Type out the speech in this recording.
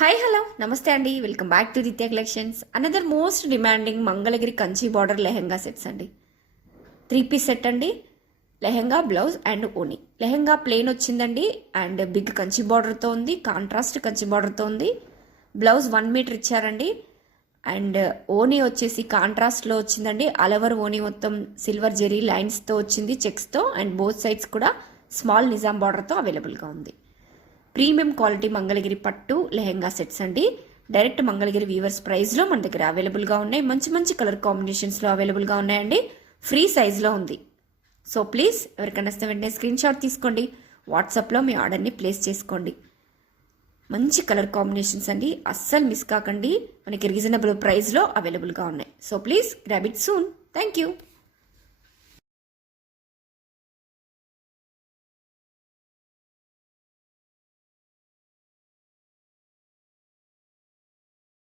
Hi hello నమస్తే అండి, welcome back to Nitya collections. Another most demanding Mangalagiri Kanchi border lehenga sets అండి. 3 piece set అండి. Lehenga, blouse and ఓనీ. లెహెంగా ప్లెయిన్ వచ్చిందండి అండ్ బిగ్ కంచి బార్డర్తో ఉంది, కాంట్రాస్ట్ కంచి బార్డర్తో ఉంది. బ్లౌజ్ 1 మీటర్ ఇచ్చారండి అండ్ ఓనీ వచ్చేసి కాంట్రాస్ట్లో వచ్చిందండి. అలవర్ ఓనీ మొత్తం సిల్వర్ జెరీ లైన్స్తో వచ్చింది, చెక్స్తో, అండ్ బోత్ సైడ్స్ కూడా స్మాల్ నిజాం బార్డర్తో అవైలబుల్గా ఉంది. ప్రీమియం క్వాలిటీ మంగళగిరి పట్టు లెహెంగా సెట్స్ అండి. డైరెక్ట్ మంగళగిరి వీవర్స్ ప్రైస్లో మన దగ్గర అవైలబుల్గా ఉన్నాయి. మంచి మంచి కలర్ కాంబినేషన్స్లో అవైలబుల్గా ఉన్నాయండి. ఫ్రీ సైజ్లో ఉంది. సో ప్లీజ్ ఎవరికైనా ఇస్తే వెంటనే స్క్రీన్ షాట్ తీసుకోండి, వాట్సాప్లో మీ ఆర్డర్ని ప్లేస్ చేసుకోండి. మంచి కలర్ కాంబినేషన్స్ అండి, అస్సలు మిస్ కాకండి. మనకి రీజనబుల్ ప్రైస్లో అవైలబుల్గా ఉన్నాయి. So please grab it soon. Thank you.